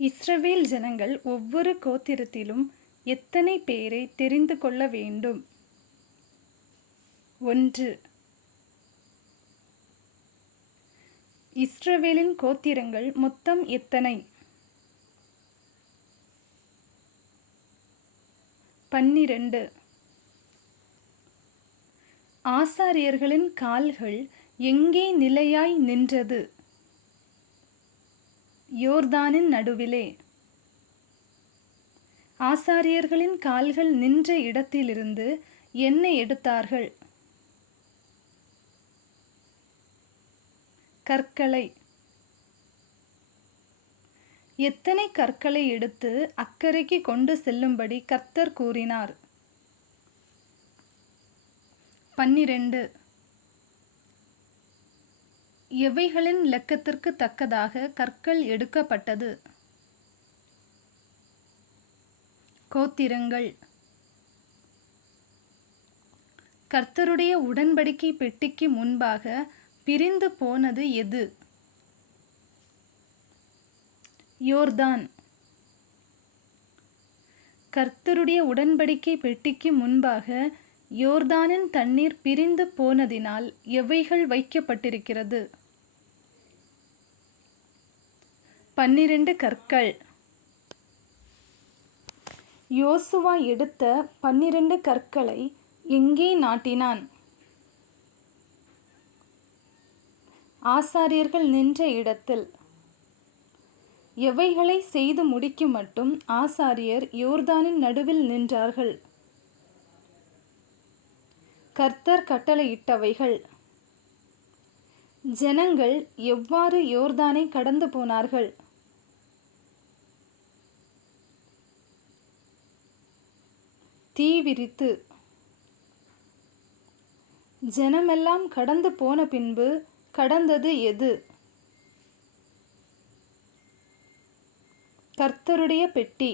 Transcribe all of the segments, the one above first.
இஸ்ரவேல் ஜனங்கள் ஒவ்வொரு கோத்திரத்திலும் எத்தனை பேரை தெரிந்து கொள்ள வேண்டும்? 1. இஸ்ரவேலின் கோத்திரங்கள் மொத்தம் எத்தனை? 12. ஆசாரியர்களின் கால்கள் எங்கே நிலையாய் நின்றது? யோர்தானின் நடுவிலே. ஆசாரியர்களின் கால்கள் நின்ற இடத்திலிருந்து என்ன எடுத்தார்கள்? கற்களை. எத்தனை கற்களை எடுத்து அக்கரைக்கு கொண்டு செல்லும்படி கர்த்தர் கூறினார்? 12. எவைகளின் இலக்கத்திற்கு தக்கதாக கற்கள் எடுக்கப்பட்டது? கோத்திரங்கள். கர்த்தருடைய உடன்படிக்கை பெட்டிக்கு முன்பாக பிரிந்து போனது எது? யோர்தான். கர்த்தருடைய உடன்படிக்கை பெட்டிக்கு முன்பாக யோர்தானின் தண்ணீர் பிரிந்து போனதினால் எவைகள் வைக்கப்பட்டிருக்கிறது? 12 கற்கள். யோசுவா எடுத்த 12 கற்களை எங்கே நாட்டினான்? ஆசாரியர்கள் நின்ற இடத்தில். எவைகளை செய்து முடிக்கும் மட்டும் ஆசாரியர் யோர்தானின் நடுவில் நின்றார்கள்? கர்த்தர் கட்டளையிட்டவைகள். ஜனங்கள் எவ்வாறு யோர்தானை கடந்து போனார்கள்? தீ விரித்து. ஜனமெல்லாம் கடந்து போன பின்பு கடந்தது எது? கர்த்தருடைய பெட்டி.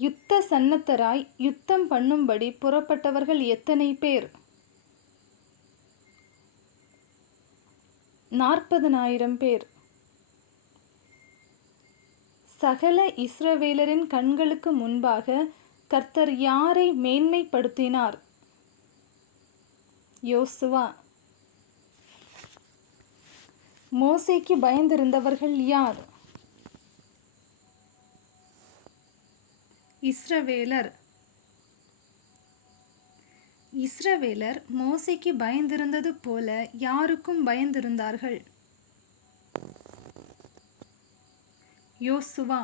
யுத்த சன்னத்தராய் யுத்தம் பண்ணும்படி புறப்பட்டவர்கள் எத்தனை பேர்? 40,000 பேர். சகல இஸ்ரவேலரின் கண்களுக்கு முன்பாக கர்த்தர் யாரை மேன்மைப்படுத்தினார்? யோசுவா. மோசேக்கு பயந்திருந்தவர்கள் யார்? இஸ்ரவேலர். இஸ்ரவேலர் மோசேக்கு பயந்திருந்தது போல யாருக்கும் பயந்திருந்தார்கள்? யோசுவா.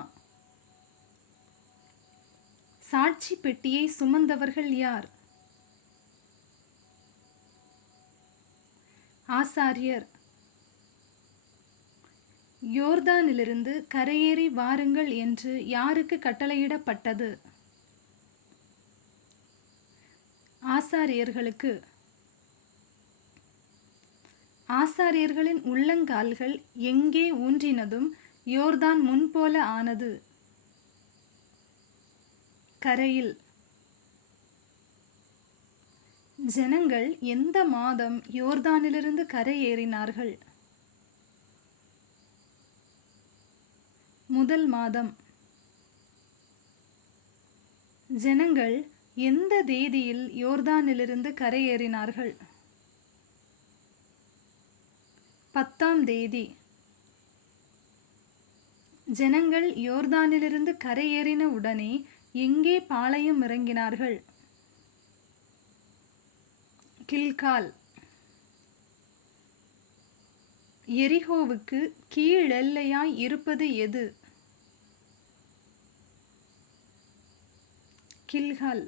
சாட்சி பெட்டியை சுமந்தவர்கள் யார்? ஆசாரியர். யோர்தானிலிருந்து கரையேறி வாருங்கள் என்று யாருக்கு கட்டளையிடப்பட்டது? ஆசாரியர்களுக்கு. ஆசாரியர்களின் உள்ளங்கால்கள் எங்கே ஊன்றினதும் யோர்தான் முன்போல ஆனது? கரையில். ஜனங்கள் எந்த மாதம் யோர்தானிலிருந்து கரையேறினார்கள்? முதல் மாதம். ஜனங்கள் எந்த தேதியில் யோர்தானிலிருந்து கரையேறினார்கள்? 10ஆம் தேதி. ஜனங்கள் யோர்தானிலிருந்து கரையேறின உடனே எங்கே பாளையம் இறங்கினார்கள்? கில்கால். எரிகோவுக்கு கீழெல்லையாய் இருப்பது எது? கில்கால்.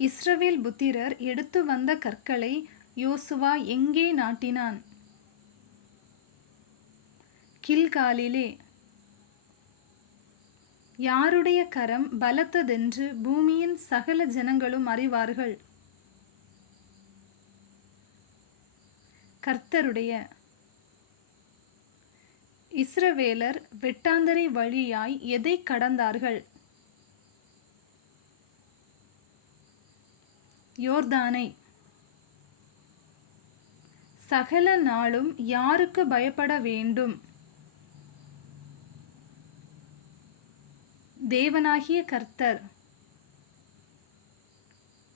இஸ்ரவேல் புத்திரர் எடுத்து வந்த கற்களை யோசுவா எங்கே நாட்டினான்? கில்காலிலே. யாருடைய கரம் பலத்ததென்று பூமியின் சகல ஜனங்களும் அறிவார்கள்? கர்த்தருடைய. இஸ்ரவேலர் வெட்டாந்தரை வழியாய் எதை கடந்தார்கள்? யோர்தானை. சகல நாளும் யாருக்கு பயப்பட வேண்டும்? தேவனாகிய கர்த்தர்.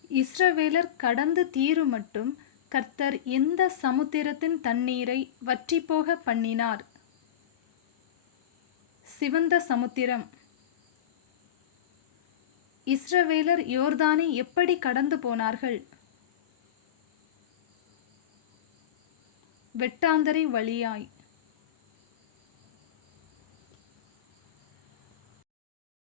இஸ்ரவேலர் கடந்து தீருமட்டும் கர்த்தர் எந்த சமுத்திரத்தின் தண்ணீரை வற்றிப்போக பண்ணினார்? சிவந்த சமுத்திரம். இஸ்ரவேலர் யோர்தானை எப்படி கடந்து போனார்கள்? வெட்டாந்தரை வழியாய்.